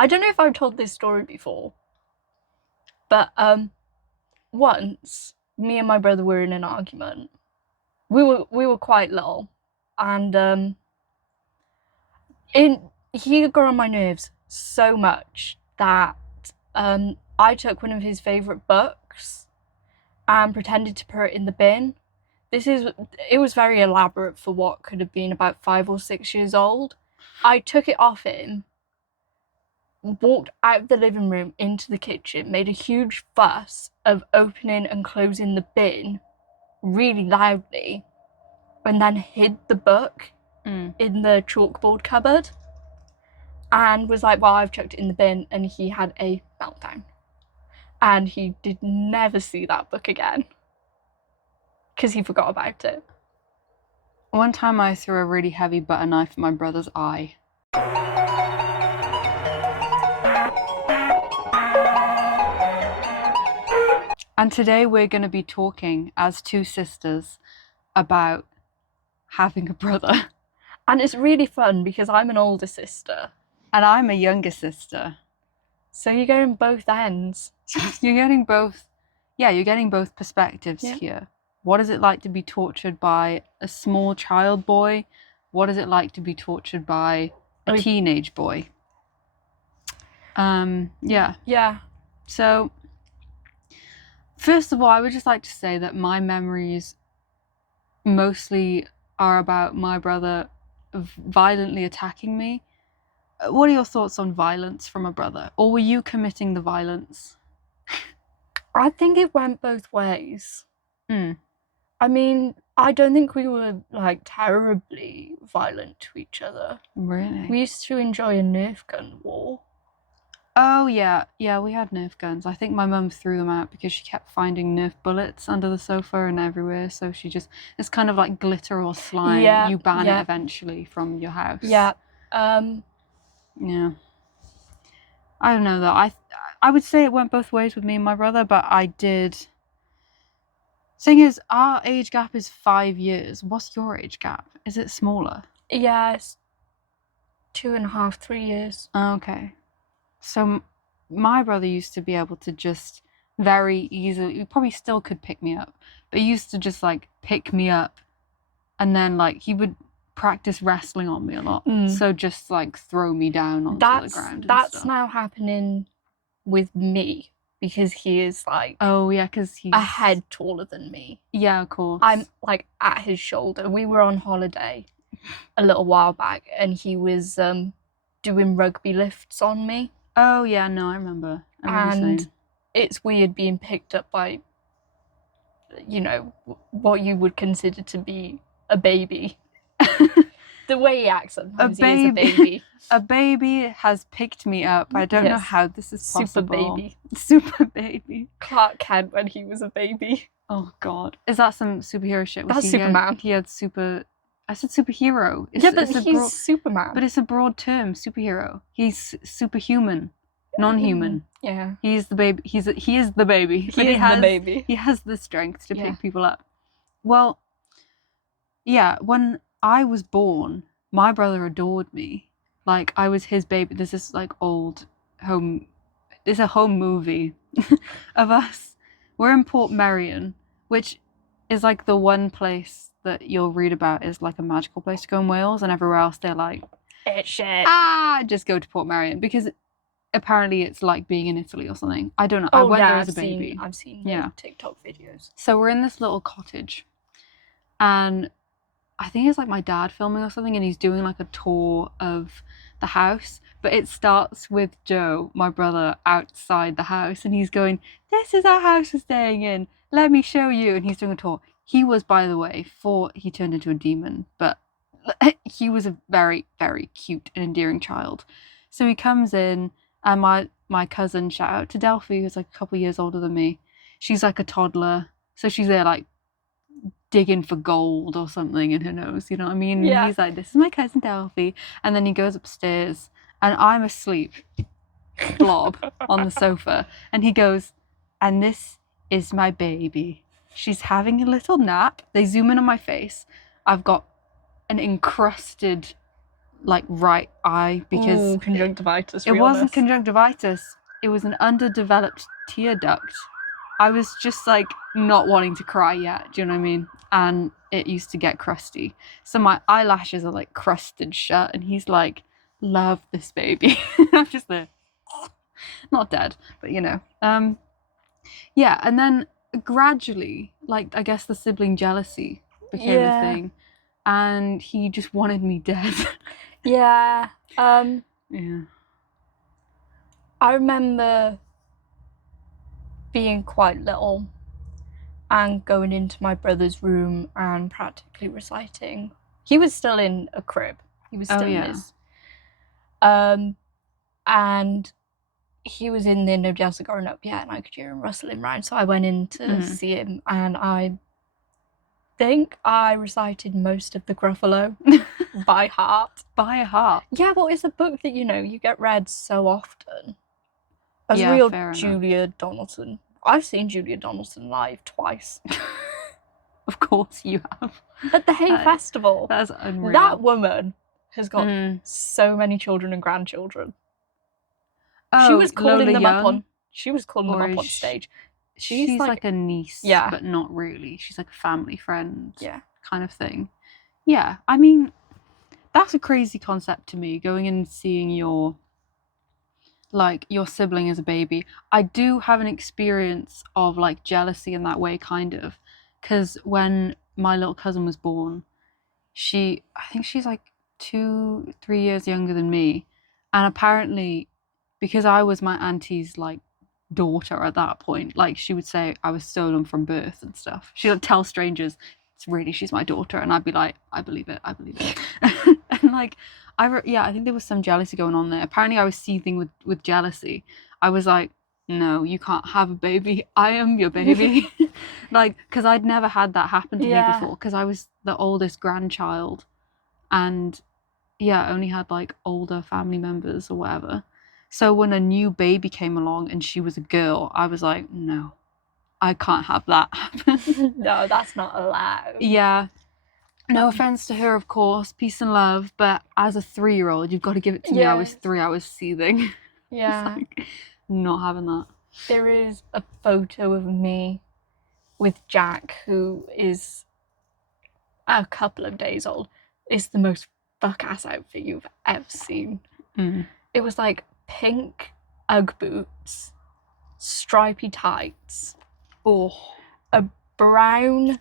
I don't know if I've told this story before, but once me and my brother were in an argument. We were quite little, and he got on my nerves so much that I took one of his favourite books and pretended to put it in the bin. It was very elaborate for what could have been about 5 or 6 years old. I took it off him, walked out of the living room into the kitchen, made a huge fuss of opening and closing the bin really loudly, and then hid the book in the chalkboard cupboard and was like, well, I've chucked it in the bin, and he had a meltdown. And he did never see that book again because he forgot about it. One time I threw a really heavy butter knife at my brother's eye. And today we're going to be talking as two sisters about having a brother. And it's really fun because I'm an older sister. And I'm a younger sister. So you're getting both ends. You're getting both perspectives here. What is it like to be tortured by a small child boy? What is it like to be tortured by a teenage boy? Yeah. So, first of all, I would just like to say that my memories mostly are about my brother violently attacking me. What are your thoughts on violence from a brother? Or were you committing the violence? I think it went both ways. Mm. I mean, I don't think we were like terribly violent to each other. Really? We used to enjoy a Nerf gun war. Oh, yeah, we had Nerf guns. I think my mum threw them out because she kept finding Nerf bullets under the sofa and everywhere, so she just... It's kind of like glitter or slime. Yeah, you ban it eventually from your house. Yeah. Yeah. I don't know, though. I would say it went both ways with me and my brother, but I did... Thing is, our age gap is 5 years. What's your age gap? Is it smaller? Yeah, it's 2.5, 3 years. Okay. So my brother used to be able to just very easily, he probably still could pick me up, but he used to just like pick me up and then like he would practice wrestling on me a lot. So just like throw me down onto the ground. That's now happening with me because he is like... Oh yeah, because he's a head taller than me. Yeah, of course. I'm like at his shoulder. We were on holiday a little while back and he was doing rugby lifts on me. Oh yeah, no, I remember. And it's weird being picked up by, you know, what you would consider to be a baby. The way he acts sometimes, he is a baby. A baby has picked me up. I don't know how this is possible. Super baby. Clark Kent when he was a baby. Oh God. Is that some superhero shit? That's Superman. He had super... I said superhero. But he's Superman. But it's a broad term, superhero. He's superhuman, non-human. Yeah. He's the baby. He is the baby. He has the strength to pick people up. Well, yeah, when I was born, my brother adored me. Like, I was his baby. There's this, like, old home... There's a home movie of us. We're in Port Merion, which is, like, the one place that you'll read about is, like, a magical place to go in Wales, and everywhere else they're like... It's shit. Just go to Port Merion, because apparently it's like being in Italy or something. I don't know. I went there as a baby. I've seen TikTok videos. So we're in this little cottage, and I think it's like my dad filming or something, and he's doing like a tour of the house, but it starts with Joe, my brother, outside the house, and he's going, "This is our house we're staying in. Let me show you." And he's doing a tour. He was, by the way, before he turned into a demon, but he was a very, very cute and endearing child. So he comes in, and my cousin, shout out to Delphi, who's like a couple of years older than me. She's like a toddler, so she's there like digging for gold or something in her nose, you know what I mean? Yeah. And he's like, "This is my cousin Delphi," and then he goes upstairs, and I'm asleep, blob, on the sofa, and he goes, "And this is my baby. She's having a little nap." They zoom in on my face. I've got an encrusted like right eye because Ooh, conjunctivitis. it wasn't conjunctivitis. It was an underdeveloped tear duct. I was just like not wanting to cry yet. Do you know what I mean? And it used to get crusty. So my eyelashes are like crusted shut, and he's like, "Love this baby." I'm just there, not dead, but you know. Yeah, and then gradually, like I guess the sibling jealousy became a thing, and he just wanted me dead. Yeah. Yeah. I remember being quite little and going into my brother's room and practically reciting. He was still in a crib. He was still in his. And he was in there, nobody else had gotten up yet, and I could hear him rustling around. So I went in to see him, and I think I recited most of the Gruffalo by heart. By heart? Yeah, well, it's a book that, you get read so often. As Yeah, real fair enough. Julia Donaldson. I've seen Julia Donaldson live twice. Of course you have. At the Hay Festival. That's unreal. That woman has got so many children and grandchildren. Oh, she was calling Lola them Young? up on. She was calling them Or up is on stage. She's like a niece, Yeah. but not really. She's like a family friend, Yeah. kind of thing. Yeah, I mean, that's a crazy concept to me. Going and seeing your sibling as a baby. I do have an experience of like jealousy in that way, kind of, because when my little cousin was born, I think she's like 2-3 years younger than me, and apparently, because I was my auntie's like daughter at that point, like she would say I was stolen from birth and stuff. She would tell strangers she's my daughter, and I'd be like, I believe it. And like I think there was some jealousy going on there. Apparently I was seething with jealousy. I was like, no, you can't have a baby, I am your baby. Like, because I'd never had that happen to me before, because I was the oldest grandchild, and only had like older family members or whatever. So when a new baby came along and she was a girl, I was like, no, I can't have that happen. No, that's not allowed. Yeah. No offense to her, of course, peace and love, but as a 3-year-old, you've got to give it to me. I was 3, I was seething. Yeah. Like, not having that. There is a photo of me with Jack, who is a couple of days old. It's the most fuck-ass outfit you've ever seen. It was like pink Ugg boots, stripy tights, a brown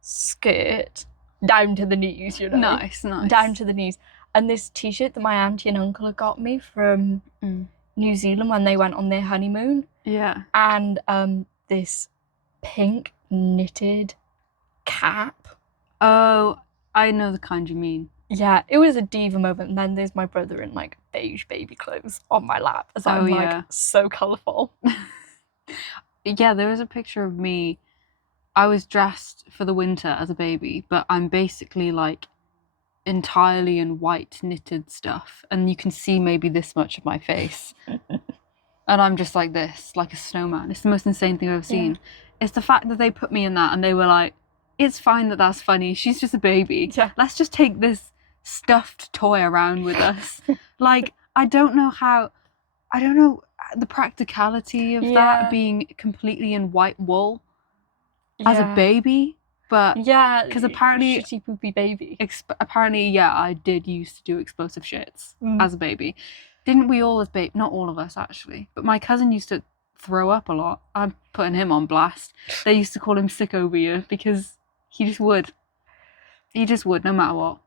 skirt down to the knees, Nice. Down to the knees. And this t-shirt that my auntie and uncle had got me from New Zealand when they went on their honeymoon. Yeah. And this pink knitted cap. Oh, I know the kind you mean. Yeah, it was a diva moment. And then there's my brother in like beige baby clothes on my lap as I'm like so colourful. Yeah, there was a picture of me. I was dressed for the winter as a baby, but I'm basically like entirely in white knitted stuff, and you can see maybe this much of my face. And I'm just like this, like a snowman. It's the most insane thing I've ever seen. Yeah. It's the fact that they put me in that and they were like, it's fine that that's funny. She's just a baby. Yeah. Let's just take this stuffed toy around with us. Like, I don't know the practicality of that being completely in white wool as a baby. But because apparently shitty poopy baby. Apparently, I did used to do explosive shits as a baby. Didn't we all as baby? Not all of us actually, but my cousin used to throw up a lot. I'm putting him on blast. They used to call him sick over here because he just would. He just would, no matter what.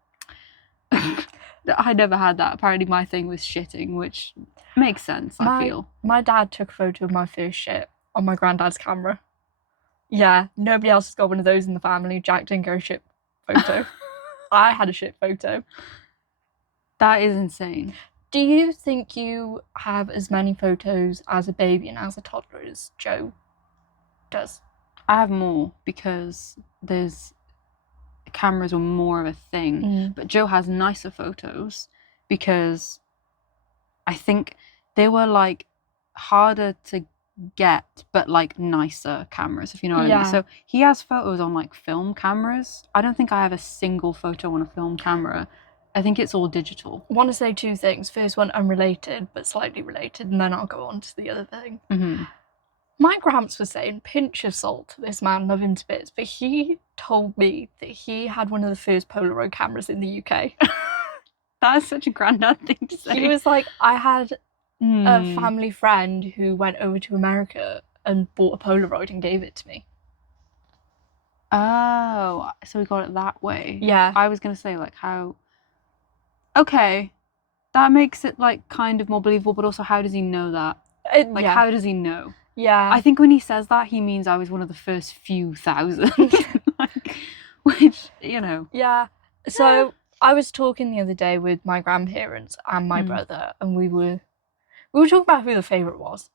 I never had that. Apparently, my thing was shitting, which makes sense. I feel. My dad took a photo of my first shit on my granddad's camera. Yeah, nobody else has got one of those in the family. Jack didn't get a shit photo. I had a shit photo. That is insane. Do you think you have as many photos as a baby and as a toddler as Joe does? I have more because cameras were more of a thing. But Joe has nicer photos because I think they were like harder to get, but like nicer cameras, if you know what I mean. So he has photos on like film cameras. I don't think I have a single photo on a film camera. I think it's all digital. I want to say two things. First one, unrelated, but slightly related, and then I'll go on to the other thing. Mm-hmm. My gramps was saying, pinch of salt, this man, love him to bits, but he told me that he had one of the first Polaroid cameras in the UK. That is such a granddad thing to say. He was like, I had a family friend who went over to America and bought a Polaroid and gave it to me. Oh, so we got it that way. Yeah. I was going to say, like, how... Okay, that makes it, like, kind of more believable, but also how does he know that? Like, yeah. how does he know? Yeah. I think when he says that, he means I was one of the first few thousand. Like, which, you know. Yeah. So I was talking the other day with my grandparents and my brother, and we were talking about who the favourite was.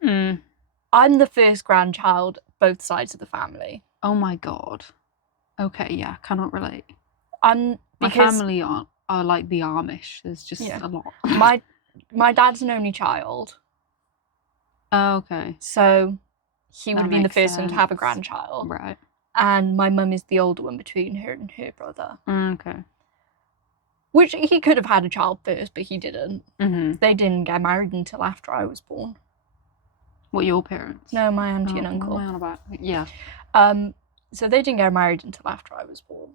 I'm the first grandchild, both sides of the family. Oh my god. Okay, yeah, cannot relate. My family are like the Amish. There's just a lot. My dad's an only child. Oh, okay. So he would have been the first sense. one to have a grandchild. Right. And my mum is the older one between her and her brother. Okay. Which he could have had a child first, but he didn't. Mm-hmm. They didn't get married until after I was born. What, your parents? No, my auntie and uncle. What am I on about? Yeah. So they didn't get married until after I was born.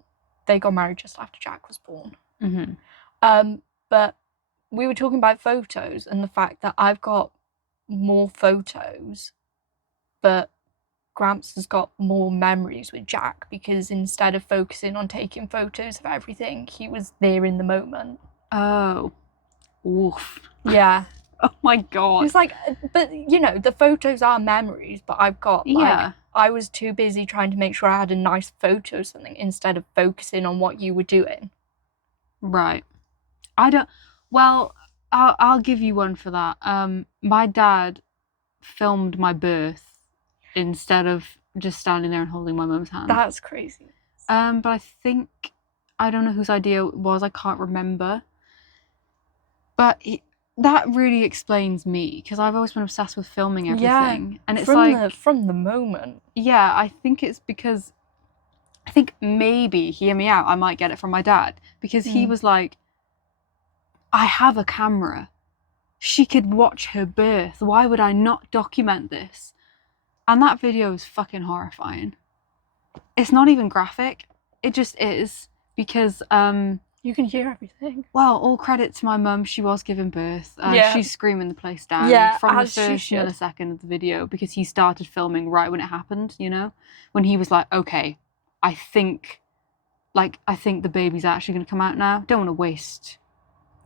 They got married just after Jack was born. Mm-hmm. But we were talking about photos and the fact that I've got more photos, but Gramps has got more memories with Jack because instead of focusing on taking photos of everything, he was there in the moment. Oh. Oof. Yeah. Oh my god. It's like, but you know, the photos are memories, but I've got, like, I was too busy trying to make sure I had a nice photo or something instead of focusing on what you were doing. Right. I'll give you one for that. My dad filmed my birth instead of just standing there and holding my mum's hand. That's crazy. But I don't know whose idea it was, I can't remember. But that really explains me, because I've always been obsessed with filming everything. Yeah, and it's from the moment. Yeah, I think it's because, I think maybe, hear me out, I might get it from my dad. Because he was like, I have a camera. She could watch her birth. Why would I not document this? And that video is fucking horrifying. It's not even graphic. It just is. Because, you can hear everything. Well, all credit to my mum. She was giving birth. She's screaming the place down from the first millisecond of the video, because he started filming right when it happened, you know? When he was like, okay, I think the baby's actually going to come out now. Don't want to waste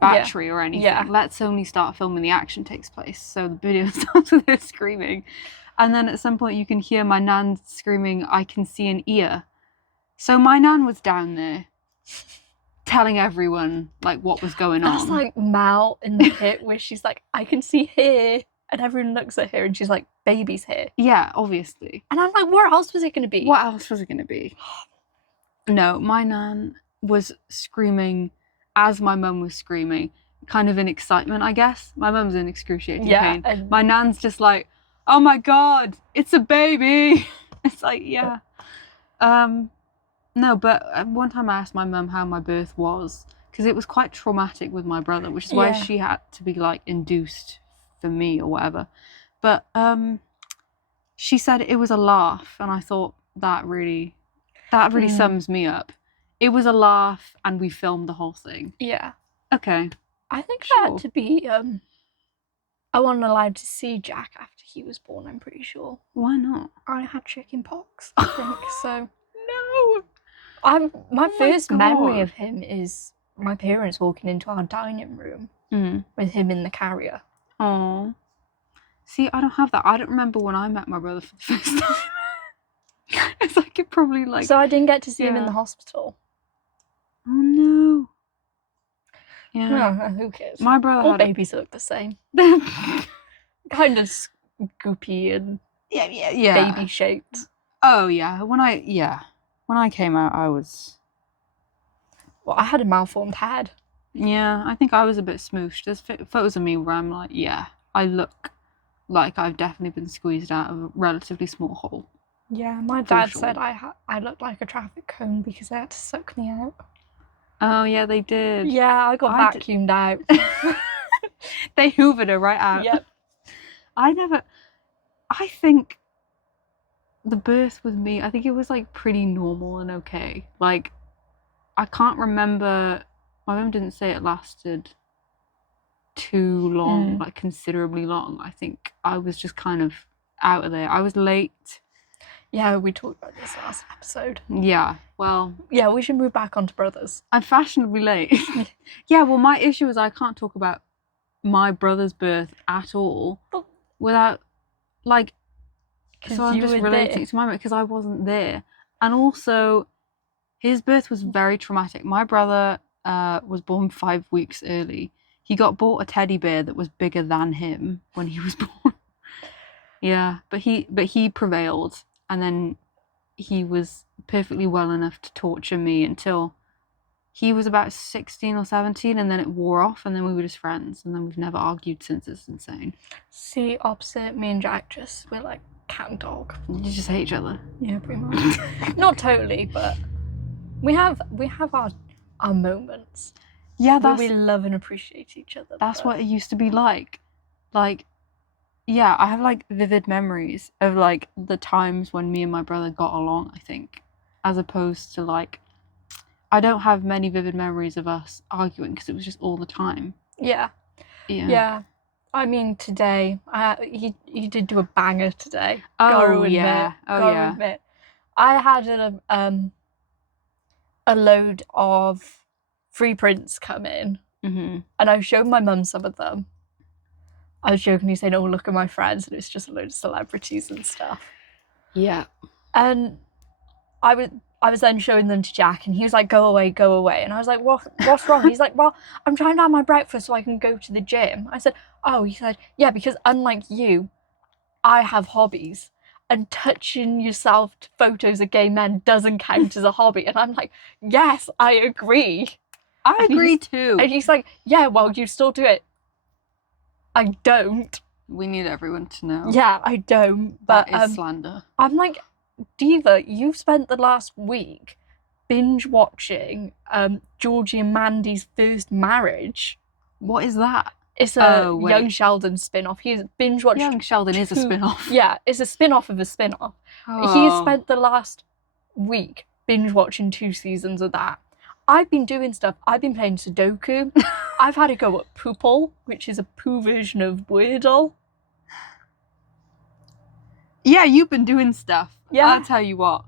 battery or anything. Yeah. Let's only start filming the action takes place. So the video starts with her screaming. And then at some point you can hear my nan screaming, I can see an ear. So my nan was down there telling everyone, like, what was going on. That's like Mal in the pit where she's like, I can see here. And everyone looks at her and she's like, baby's here. Yeah, obviously. And I'm like, where else was it going to be? What else was it going to be? No, my nan was screaming as my mum was screaming, kind of in excitement, I guess. My mum's in excruciating pain. And my nan's just like, oh my god, it's a baby. It's like, yeah. No, but one time I asked my mum how my birth was, because it was quite traumatic with my brother, which is why she had to be, like, induced for me or whatever. But she said it was a laugh, and I thought that really sums me up. It was a laugh, and we filmed the whole thing. Yeah. Okay. I think I had to be, I wasn't allowed to see Jack after he was born, I'm pretty sure. Why not? I had chicken pox, I think, so. No! My first memory of him is my parents walking into our dining room with him in the carrier. Oh. See, I don't have that. I don't remember when I met my brother for the first time. It's like it probably like... So I didn't get to see him in the hospital. Oh no. Yeah. No, who cares? My brother all babies look the same. Kind of scoopy and baby shaped. Oh yeah. When I came out, I was... Well, I had a malformed head. Yeah, I think I was a bit smooshed. There's photos of me where I'm like, yeah, I look like I've definitely been squeezed out of a relatively small hole. Yeah, my dad said I looked like a traffic cone because they had to suck me out. Oh yeah, they did. Yeah, I got I did- vacuumed out. They hoovered her right out. Yep. I think the birth with me, I think it was like pretty normal and okay. Like, I can't remember, my mum didn't say it lasted too long, like considerably long. I think I was just kind of out of there. I was late. Yeah, we talked about this last episode. Yeah, well. Yeah, we should move back onto brothers. I'm fashionably late. Yeah, well, my issue is I can't talk about my brother's birth at all without, like, so I'm just relating to my because I wasn't there. And also, his birth was very traumatic. My brother was born 5 weeks early. He got bought a teddy bear that was bigger than him when he was born. Yeah, but he prevailed, and then he was perfectly well enough to torture me until he was about 16 or 17, and then it wore off, and then we were just friends, and then we've never argued since. It's insane. See, opposite, me and Jack we're like cat and dog. You just hate each other. Yeah, pretty much. Not totally, but we have our moments. Yeah, where we love and appreciate each other. That's what it used to be like. Like, yeah, I have like vivid memories of like the times when me and my brother got along, I think, as opposed to like, I don't have many vivid memories of us arguing because it was just all the time. Yeah. I mean, today, you did do a banger today. Oh, yeah. Admit. I had a load of free prints come in, and I showed my mum some of them. I was jokingly saying, "Oh, look at my friends," and it's just a load of celebrities and stuff. Yeah. And I was then showing them to Jack, and he was like, "Go away, go away." And I was like, "What's wrong?" He's like, "Well, I'm trying to have my breakfast so I can go to the gym." I said, "Oh," he said, "Yeah, because unlike you, I have hobbies, and touching yourself to photos of gay men doesn't count as a hobby." And I'm like, "Yes, I agree." I agree too. And he's like, "Yeah, well, you still do it." I don't. We need everyone to know. Yeah, I don't. But that is slander. I'm like, Diva, you've spent the last week binge watching Georgie and Mandy's First Marriage. What is that? It's a Young Sheldon spin-off. He's binge watched. Young Sheldon is a spin-off. Yeah, it's a spin-off of a spin-off. Oh. He spent the last week binge watching 2 seasons of that. I've been doing stuff. I've been playing Sudoku. I've had a go at Poople, which is a poo version of Wordle. Yeah, you've been doing stuff. Yeah. I'll tell you what.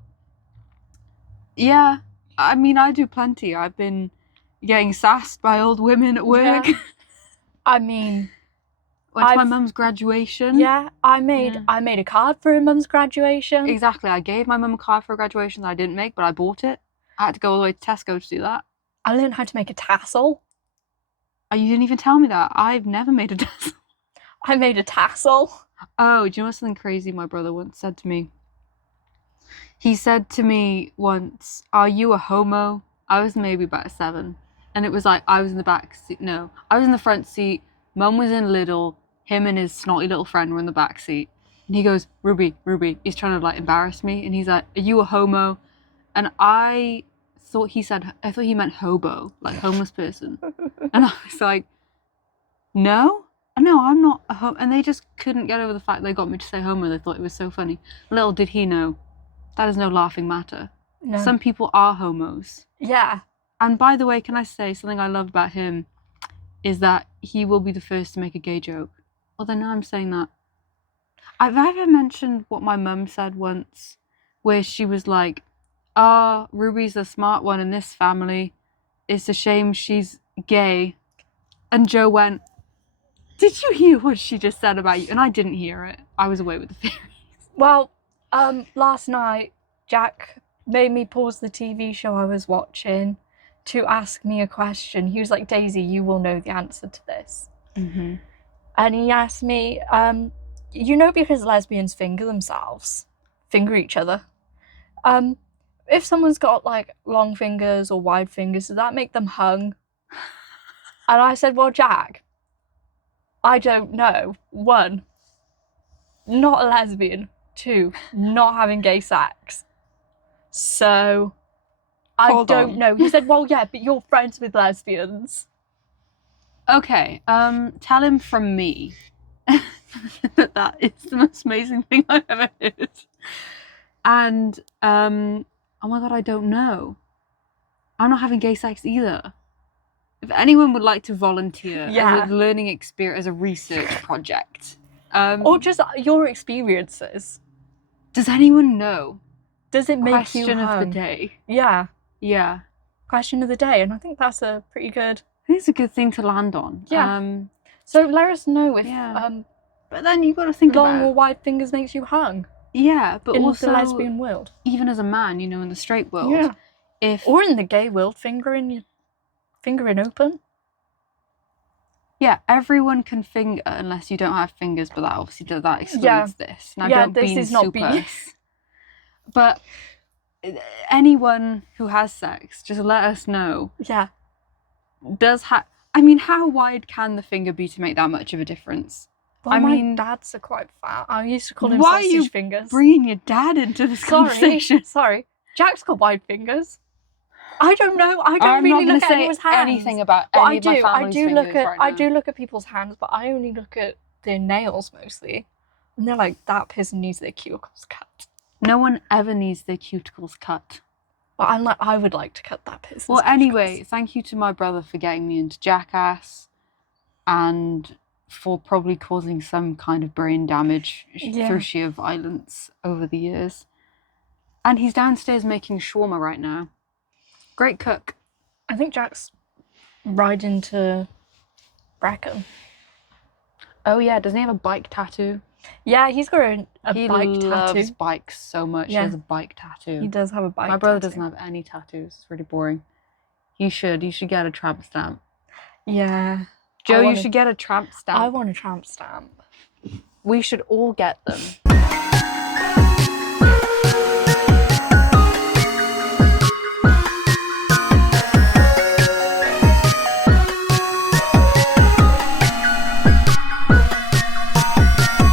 Yeah, I mean, I do plenty. I've been getting sassed by old women at work. Yeah. I mean, went to my mum's graduation. Yeah, I made a card for her mum's graduation. Exactly. I gave my mum a card for a graduation that I didn't make, but I bought it. I had to go all the way to Tesco to do that. I learned how to make a tassel. Oh, you didn't even tell me that. I've never made a tassel. I made a tassel. Oh, do you know something crazy my brother once said to me? He said to me once, "Are you a homo?" I was maybe about 7. And it was like, I was in the back seat. No, I was in the front seat. Mum was in Lidl. Him and his snotty little friend were in the back seat. And he goes, Ruby. He's trying to like embarrass me. And he's like, "Are you a homo?" And I thought he meant hobo, like homeless person. And I was like, no, I'm not a homo. And they just couldn't get over the fact they got me to say homo. They thought it was so funny. Little did he know, that is no laughing matter. No. Some people are homos. Yeah. And by the way, can I say something I love about him is that he will be the first to make a gay joke. Although now I'm saying that. I've ever mentioned what my mum said once, where she was like, "Ah, Ruby's the smart one in this family. It's a shame she's gay." And Joe went, "Did you hear what she just said about you?" And I didn't hear it. I was away with the theories. Well, last night, Jack made me pause the TV show I was watching to ask me a question. He was like, "Daisy, you will know the answer to this." Mm-hmm. And he asked me, because lesbians finger each other. If someone's got like long fingers or wide fingers, does that make them hung? And I said, "Well, Jack, I don't know. 1, not a lesbian. 2, not having gay sex. So I Hold don't on. know. He said, well, yeah, but you're friends with lesbians. Okay, tell him from me that is the most amazing thing I've ever heard. And, oh my god, I don't know. I'm not having gay sex either. If anyone would like to volunteer Yeah. as a learning experience, as a research project, Or just your experiences. does anyone know? Does it make Question you of the hung? day. Yeah. Yeah. Question of the day. And I think that's a pretty good... I think it's a good thing to land on. Yeah. So let us know if Yeah. But then you've got to think long about... or wide fingers makes you hung. Yeah, but in also... the lesbian world. Even as a man, you know, in the straight world. Yeah. If... Or in the gay world, fingering open. Yeah, everyone can finger unless you don't have fingers, but that obviously that excludes this. Now, Yeah, don't this be is not super. But anyone who has sex, just let us know. Yeah. I mean, how wide can the finger be to make that much of a difference? Well, I my mean, dads are quite fat. I used to call him why are sausage you fingers. bringing your dad into this conversation? Sorry. Jack's got wide fingers. I don't know. I don't I'm really not look gonna at anyone's say hands. anything about But any of my family's fingers right now. I do look at people's hands, but I only look at their nails mostly. And they're like, that person needs their cuticles cut. No one ever needs their cuticles cut. Well, I'm like, I would like to cut that person's Well, anyway, cuticles. thank you to my brother for getting me into Jackass and for probably causing some kind of brain damage through sheer violence over the years. And he's downstairs making shawarma right now. Great cook. I think Jack's riding to Brecon. Oh yeah, doesn't he have a bike tattoo? Yeah, he's got a He bike loves tattoo. bikes so much. Yeah. He has a bike tattoo. He does have a bike My brother tattoo. doesn't have any tattoos. It's really boring. You should get a tramp stamp. Yeah. Joe, you should get a tramp stamp. I want a tramp stamp. We should all get them.